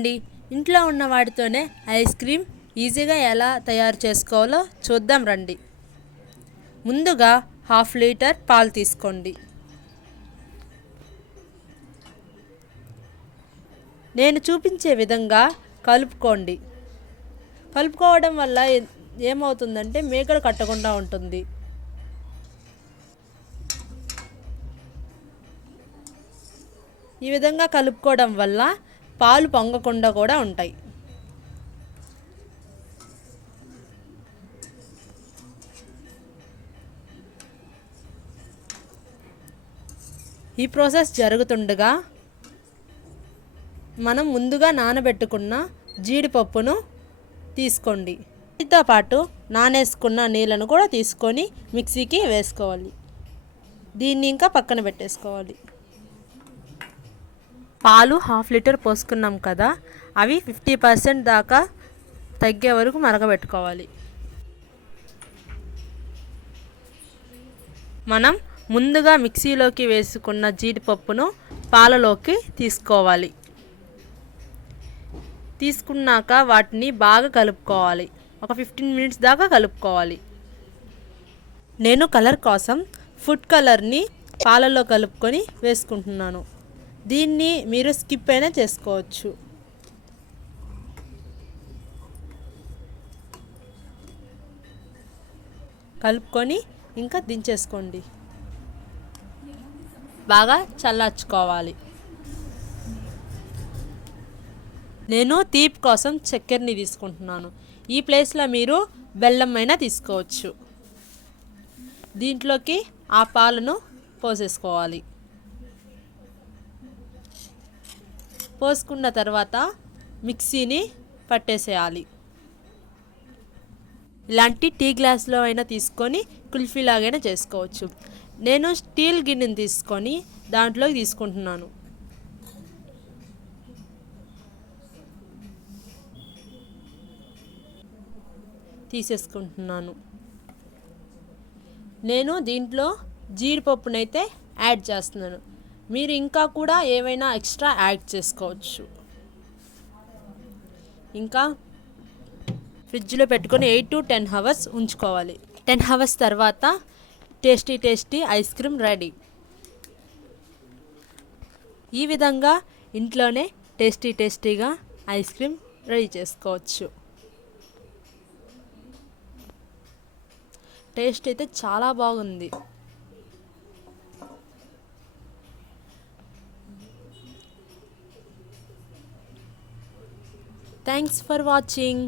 రండి, ఇంట్లో ఉన్న వాటితోనే ఐస్ క్రీమ్ ఈజీగా ఎలా తయారు చేసుకోవాలో చూద్దాం రండి. ముందుగా 1/2 లీటర్ పాలు తీసుకోండి. నేను చూపించే విధంగా కలుపుకోండి. కలుపుకోవడం వల్ల ఏమవుతుందంటే మేకడ కట్టకుండా ఉంటుంది. ఈ విధంగా కలుపుకోవడం వల్ల పాలు పొంగకుండా కూడా ఉంటాయి. ఈ ప్రాసెస్ జరుగుతుండగా మనం ముందుగా నానబెట్టుకున్న జీడిపప్పును తీసుకోండి. దీంతో పాటు నానేసుకున్న నీళ్ళను కూడా తీసుకొని మిక్సీకి వేసుకోవాలి. దీన్ని ఇంకా పక్కన పెట్టేసుకోవాలి. పాలు 1/2 లీటర్ పోసుకున్నాం కదా, అవి 50% దాకా తగ్గే వరకు మరగబెట్టుకోవాలి. మనం ముందుగా మిక్సీలోకి వేసుకున్న జీడిపప్పును పాలలోకి తీసుకోవాలి. తీసుకున్నాక వాటిని బాగా కలుపుకోవాలి. ఒక 15 మినిట్స్ దాకా కలుపుకోవాలి. నేను కలర్ కోసం ఫుడ్ కలర్ని పాలలో కలుపుకొని వేసుకుంటున్నాను. దీన్ని మీరు స్కిప్ అయినా చేసుకోవచ్చు. కలుపుకొని ఇంకా దించేసుకోండి. బాగా చల్లార్చుకోవాలి. నేను తీపి కోసం చక్కెరని తీసుకుంటున్నాను. ఈ ప్లేస్లో మీరు బెల్లం అయినా తీసుకోవచ్చు. దీంట్లోకి ఆ పాలను పోసేసుకోవాలి. పోసుకున్న తర్వాత మిక్సీని పట్టేసేయాలి. ఇలాంటి టీ గ్లాస్లో అయినా తీసుకొని కుల్ఫీలాగైనా చేసుకోవచ్చు. నేను స్టీల్ గిన్నెని తీసుకొని దాంట్లోకి తీసుకుంటున్నాను. తీసేసుకుంటున్నాను. నేను దీంట్లో జీడిపప్పునైతే యాడ్ చేస్తున్నాను. మీరు ఇంకా కూడా ఏవైనా ఎక్స్ట్రా యాడ్ చేసుకోవచ్చు. ఇంకా ఫ్రిడ్జ్లో పెట్టుకొని 8 to 10 hours ఉంచుకోవాలి. 10 hours తర్వాత టేస్టీ ఐస్ క్రీమ్ రెడీ. ఈ విధంగా ఇంట్లోనే టేస్టీగా ఐస్ క్రీమ్ రెడీ చేసుకోవచ్చు. టేస్ట్ అయితే చాలా బాగుంది. Thanks for watching.